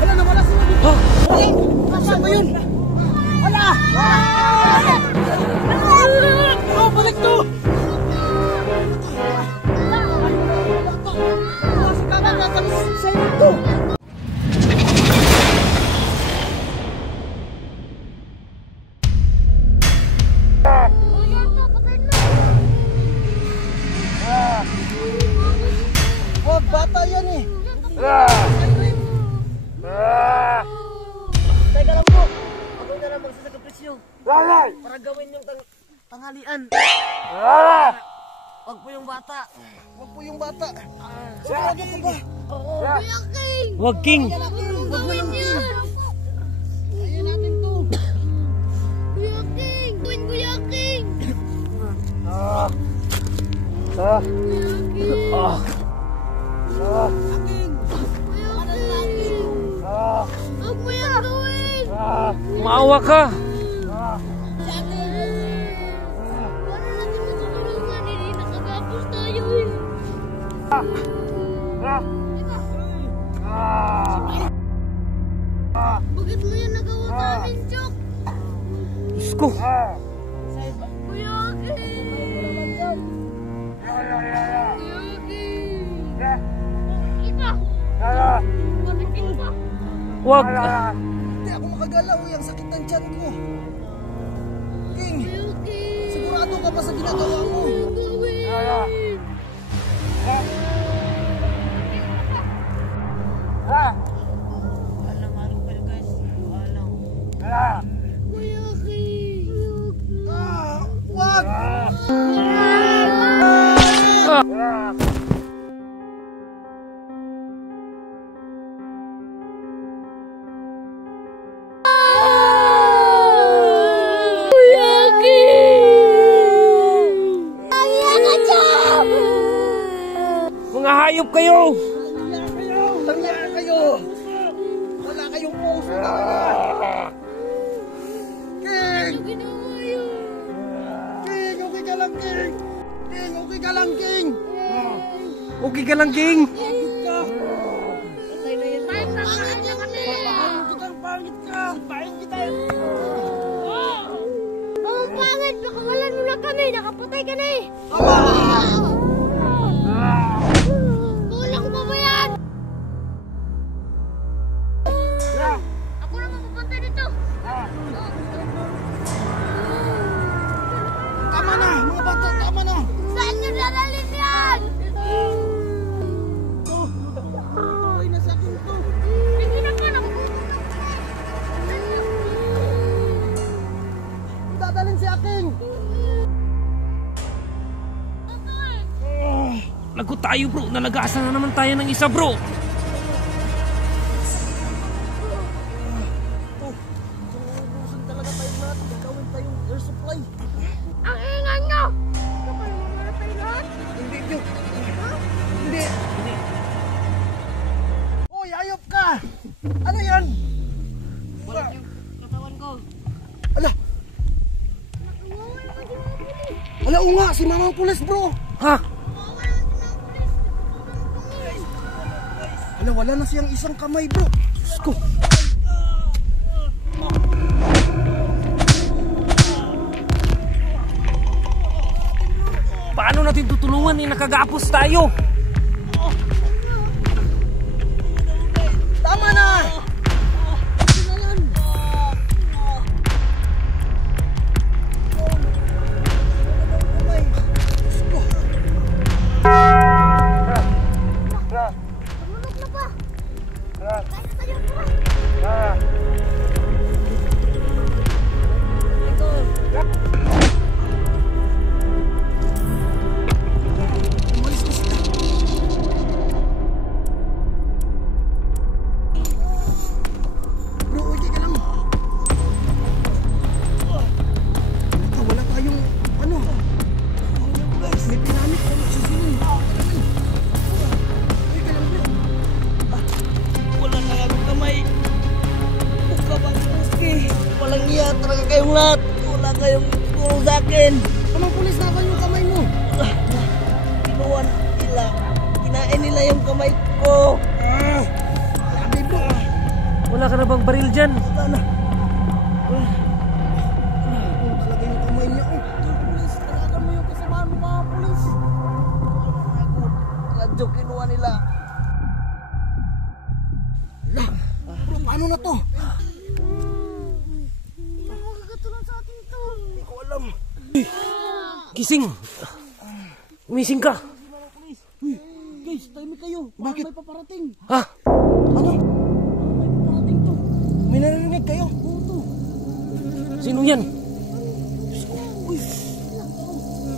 Wala na, wala sila dito. Saan ba yun? Wala! Oh, balik to! Si Kaka nasa sa'yo to. Wag, bata yan eh. Teka lang po. Ako na lang magsasakripisyo. Para gawin yung tanghalian. Wag po yung bata. Wag po yung bata. Sigurado ko ba? Oo. Kuya King! Wag King! Wag mo yung King. Ayun natin to. Kuya King! Gawin Kuya King! Kuya King. Huwag mo yan gawin! Maawa ka! Para natin matutulungan, hindi nakagapos tayo eh. Bakit mo yan nagawa sa amin, Chok? Diyos ko! Kuya King! Kuya King! Ika! Bakit ka? Wag! Hindi ako makagalaw. Ang sakit ng tiyan ko. King, Kuya King! sigurado ka ba sa ginagawa mo? Gawin! Kuya King! Wag! Kuya King! Kaya ka, Chok! Mga hayop kayo! Tangya kayo! Wala kayong puso talaga! King! Ano ginawa yun? King! Okay ka lang, King! King! Okay ka lang, King! Okay ka lang, King! Pangit ka! Patay na yun. Patay na kami! Pangit ka! Pangit kita! Mga pangit! Baka wala nula kami! Nakapatay ka na eh! Kulang pa ba yan? Ako na mapupunta dito! Tama na! Mga bata, tama na! Saan nyo dadalhin yan? Ay, nasa akin to! Hindi na ka na! Dadalhin si akin! Lagot tayo bro! Nalagasan na naman tayo ng isa bro! Ubusan talaga tayong lahat. Gagawin tayong air supply. Ang ingay nyo! Kapal mo na tayo lahat? Hindi, Diyo. Hindi. Uy, ayop ka! Ano yan? Balik yung katawan ko. Ala! Ala, o nga, si Mamang Pulis, bro! Ha? Ala, wala na siyang isang kamay, bro! Diyos ko! Paano natin tutulungan eh? Nakagapos tayo! Tama na! Tulog na pa! Kaya tayo pa! Umalis na sila! Bro, uy, ka lang! Wala tayong, ano? May pinamit ko, susunod! Uy, ka lang, bro! Wala na akong kamay! Buka bang suski! Walang iya talaga kayong lahat! Wala kayong tulong sa akin! Anong pulis na yung kamay mo? Kinuha nila. Kinain nila yung kamay ko. Grabe bro. Wala ka na bang baril dyan? Wala na. Yung talaga yung kamay niya. Pulis, talagan mo yung kasamahan mo mga pulis. Radyo kinuha nila. Ala, bro, paano na to? Hindi mo makakatulong sa atin to. Hindi ko alam. Gising! Umising ka! Guys, timing kayo. Bakit? May paparating. Ha? Ano? May paparating to. May narinig kayo? Oo to. Sino yan? Uy!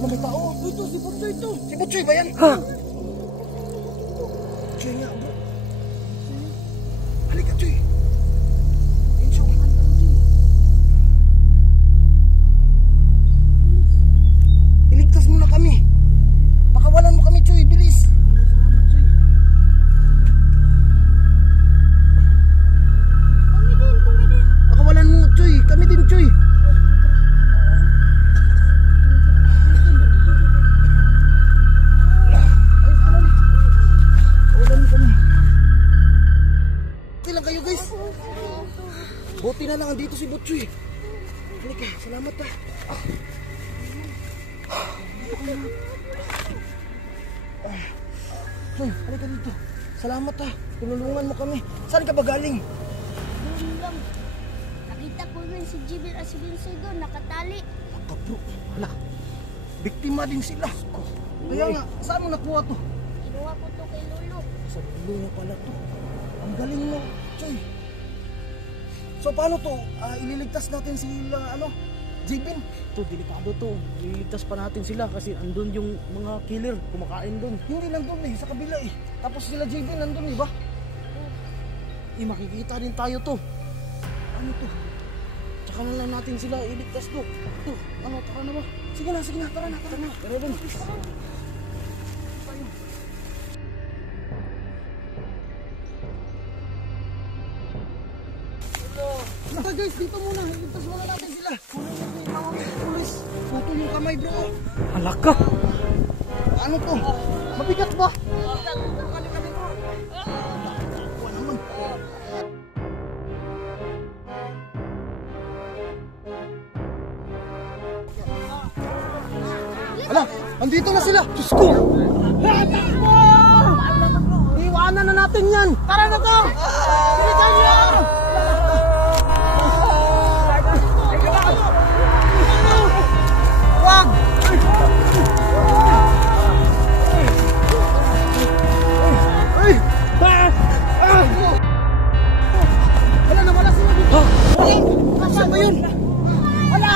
May tao. Ito, si Butsoy to. Si Butchoy ba yan? Ha? Choy nga bro. Halika Choy. Inso. Iligtas mo na kami. Pakawalan mo kami Choy, bilis. Kami din. Pakawalan mo Choy, kami din Choy. Pakawalan mo kami. Okay lang kayo guys. Buti na lang andito si Butchoy. Halika, salamat ha. Choy, halika dito. Salamat ha. Tinulungan mo kami. Saan ka ba galing? Doon lang. Nakita ko rin si Jibir at si Binsoy doon, nakatali. Baka bro, wala. Biktima din sila. Kaya nga, saan mo nakuha to? Kinuha ko to kay Lolo. Sa dulo na pala to. Ang galing mo, Choy. So paano to? Ililigtas natin sila, Jibin? Ito, delikado to. Ililigtas pa natin sila kasi andun yung mga killer kumakain dun. Hindi nandun sa kabila Tapos sila Jibin nandun ba? Makikita din tayo to. Ano to? Tsaka na lang natin sila iligtas to. Ito, tara na ba? Sige na, tara na. Tara dun. Basta guys, dito muna. Iligtas muna natin sila. Pulis, putol yung kamay bro. Alak ka! Ano to? Mabigat ba? Ala, andito na sila. Diyos ko. Takbo! Iwanan na natin yan. Tara na to. Bilisan niyo. Wag. Ay! Wala na, wala sila dito. Saan ba yun? Wala!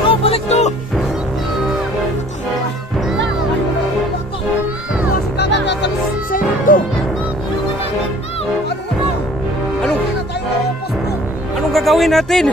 Oh, balik to! Si Kanan nasa sa'yo to! Ano mo ba? Anong, Hindi na tayo maupos bro! anong gagawin natin?